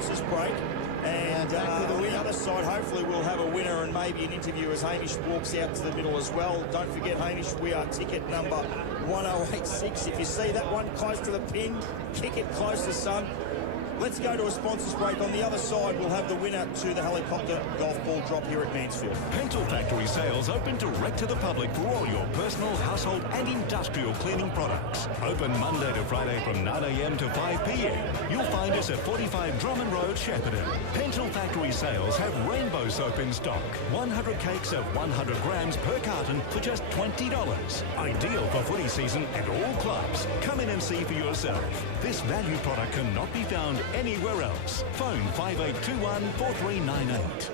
sponsors break. And on the other side, hopefully we'll have a winner and maybe an interview as Hamish walks out to the middle as well. Don't forget, Hamish, we are ticket number 1086. If you see that one close to the pin, kick it closer, son. Let's go to a sponsors break. On the other side, we'll have the winner to the helicopter golf ball drop here at Mansfield. Pencil Factory sales open direct to the public for all your personal, household and industrial cleaning products. Open Monday to Friday from 9 a.m. to 5 p.m. You'll find us at 45 Drummond Road, Shepparton. Pencil Factory sales have rainbow soap in stock. 100 cakes of 100 grams per carton for just $20. Ideal for footy season at all clubs. Come in and see for yourself. This value product cannot be found anywhere else. Phone 5821 4398.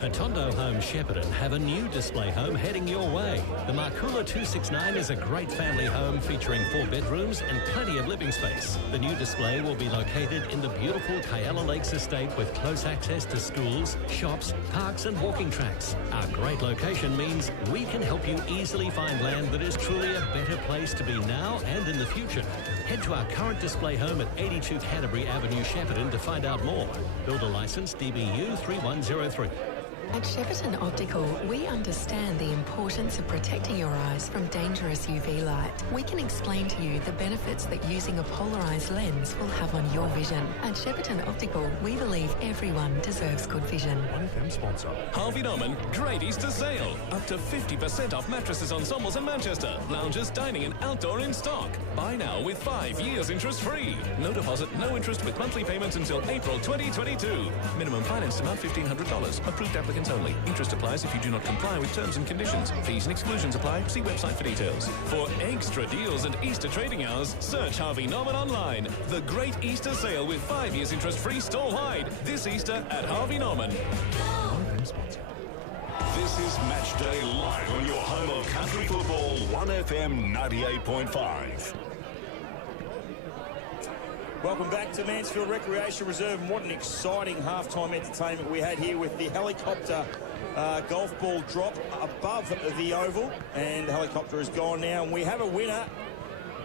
Atondo Home Shepparton have a new display home heading your way. The Markula 269 is a great family home featuring 4 bedrooms and plenty of living space. The new display will be located in the beautiful Kayala Lakes estate with close access to schools, shops, parks and walking tracks. Our great location means we can help you easily find land that is truly a better place to be now and in the future. Head to our current display home at 82 Canterbury Avenue, Shepparton to find out more. Builder licence DBU 3103. At Shepparton Optical, we understand the importance of protecting your eyes from dangerous UV light. We can explain to you the benefits that using a polarised lens will have on your vision. At Shepparton Optical, we believe everyone deserves good vision. 1FM sponsor. Harvey Norman, great Easter sale. Up to 50% off mattresses, ensembles in Manchester. Lounges, dining and outdoor in stock. Buy now with 5 years interest-free. No deposit, no interest with monthly payments until April 2022. Minimum finance amount $1,500. Approved applicants only. Interest applies if you do not comply with terms and conditions. Fees and exclusions apply. See website for details. For extra deals and Easter trading hours, search Harvey Norman online. The great Easter sale with 5 years interest-free store-wide. This Easter at Harvey Norman. 1FM sponsor. This is Match Day live on your home of country football, 1FM 98.5. Welcome back to Mansfield Recreation Reserve, and what an exciting halftime entertainment we had here with the helicopter golf ball drop above the oval, and the helicopter is gone now, and we have a winner,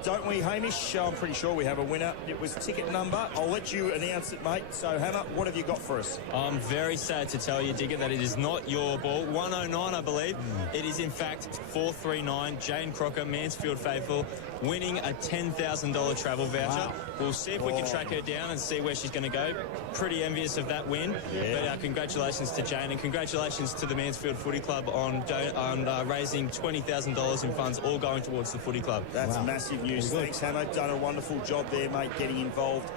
don't we, Hamish? I'm pretty sure we have a winner. It was ticket number. I'll let you announce it, mate. So, Hannah, what have you got for us? I'm very sad to tell you, Digger, that it is not your ball. 109, I believe. It is, in fact, 439. Jane Crocker, Mansfield faithful, winning a $10,000 travel voucher. Wow. We'll see if we can track her down and see where she's going to go. Pretty envious of that win. Yeah. But congratulations to Jane, and congratulations to the Mansfield Footy Club on raising $20,000 in funds, all going towards the footy club. That's massive news. Thanks, Hannah. Done a wonderful job there, mate, getting involved in